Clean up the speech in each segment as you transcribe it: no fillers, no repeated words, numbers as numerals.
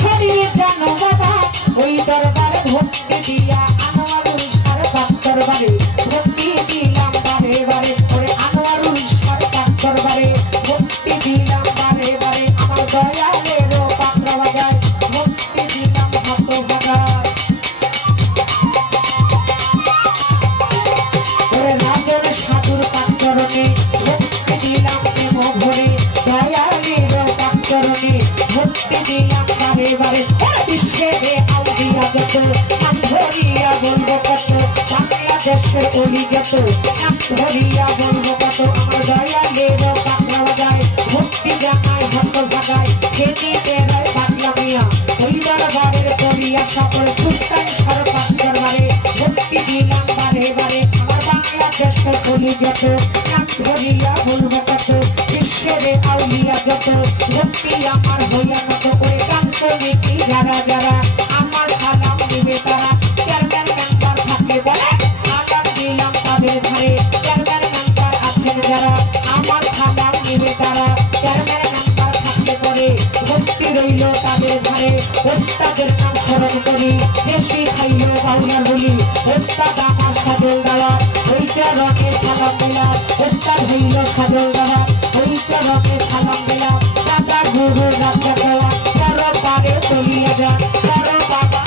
Shuri, দরবারে ভক্তি দিয়া আনোয়ারুল সরকার দরবারে ভক্তি দিলাম বারে বারে ওরে আনোয়ারুল সরকার দরবারে ভক্তি দিলাম বারে বারে আমার দয়ালেরও পাত্র বাজায় ভক্তি দিলাম হত ভাগায় ওরে রাজর সাধুর পাত্রনে ভক্তি দিলাম প্রেম ভরে দয়ালেরও পাত্রনে ভক্তি দিলাম বারে বারে বিশ্বে আউলিয়া যত নাম ধরিয়া বলবো কত বাংলাদেশে অলি যত নাম ধরিয়া বলবো কত আমার দয়ালের পাগলা বাজায় ভক্তি জানায় হত ভাগায় খেলিতে রয় পাগলা মিয়া ওই দরবারের করিয়া সকল সুলতান সরকার দরবারে ভক্তি দিলাম বারে বারে আমার বাংলাদেশে অলি যত নাম ধরিয়া বলবো কত বিশ্বের আউলিয়া যত ভক্তি আমার হইয়া মতো করে কান্তলিকি যারা যারা আমার সালাম দিবে তারা চেয়ারম্যান মেম্বার থাকে বলে সালাম দিলাম তাদের ধারে চেয়ারম্যান মেম্বার আছেন যারা আমার সালাম দিবে তারা চেয়ারম্যান মেম্বার থাকলে পরে ভক্তি রইল তাদের ধারে ওস্তাদের নাম স্মরণ করি দেশি খাইল বাউলার বলি ওস্তাদ আমার সাজল দেওয়া ওই চরণে সালাম দিলাম ওস্তাদ হইল সাজল দেওয়া ওই চরণে সালাম দিলাম দাদা গুরু রাজা দেওয়া কারো পারে চলিয়া যা কারো বাবা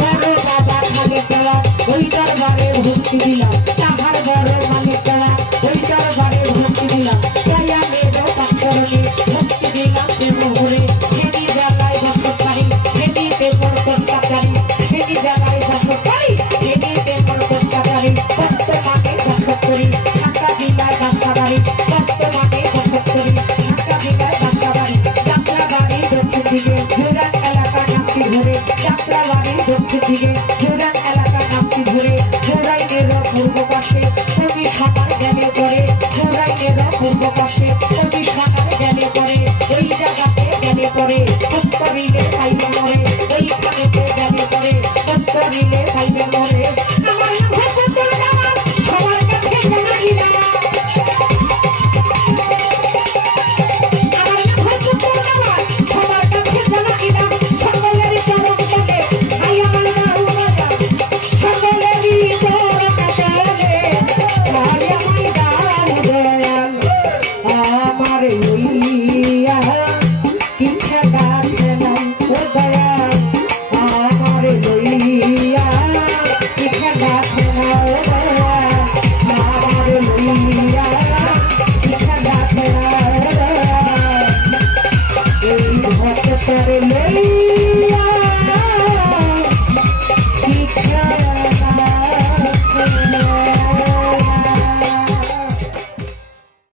কারো বাবা খালে দেওয়া ওই দরবারে ভক্তি দিলাম তাহার বড় মালিক দেওয়া ওই দরবারে ভক্তি দিলাম দয়ালেরও পাত্রনে ভক্তি দিলাম প্রেম ভরে সেটি জ্বালায় বসত পারি সেটিতে বরকত কাটারি সেটি জ্বালায় বসত পারি সেটিতে বরকত কাটারি বর্তমানে বসত করি ঢাকা জেলায় বাসা বাড়ি বর্তমানে বসত করি ঢাকা জেলায় বাসা বাড়ি যাত্রাবাড়ি দক্ষিণ দিকে জোরান এলাকা নামটি ধরে যাত্রাবাড়ি দক্ষিণ দিকে জোরান এলাকা নামটি ধরে জোরাইনেরও পূর্ব পাশে তুমি সাঁতার গেলে করে জোরাইনেরও পূর্ব পাশে তুমি সাঁতার গেলে করে ওই জায়গাতে গেলে করে খোঁজ করিলে পাইবে মরে ওইখানেতে গেলে করে খোঁজ করিলে পাইবে মরে আমার সবার কাছে জানা দিলাম সবার কাছে জানা দিলাম সকলেরই চরণ তলে ভাই আমার বাবু বাজা সকলেরই চরণ তলে ভাই আমার বাবু দয়াল আমার লইয়া কিছে গাছেলাম ও দয়াল আমার লইয়া কিছে গাছেলাম ও দয়াল আমার লইয়া কিছে গাছেলাম ও দয়াল এই ভক্তের লইয়া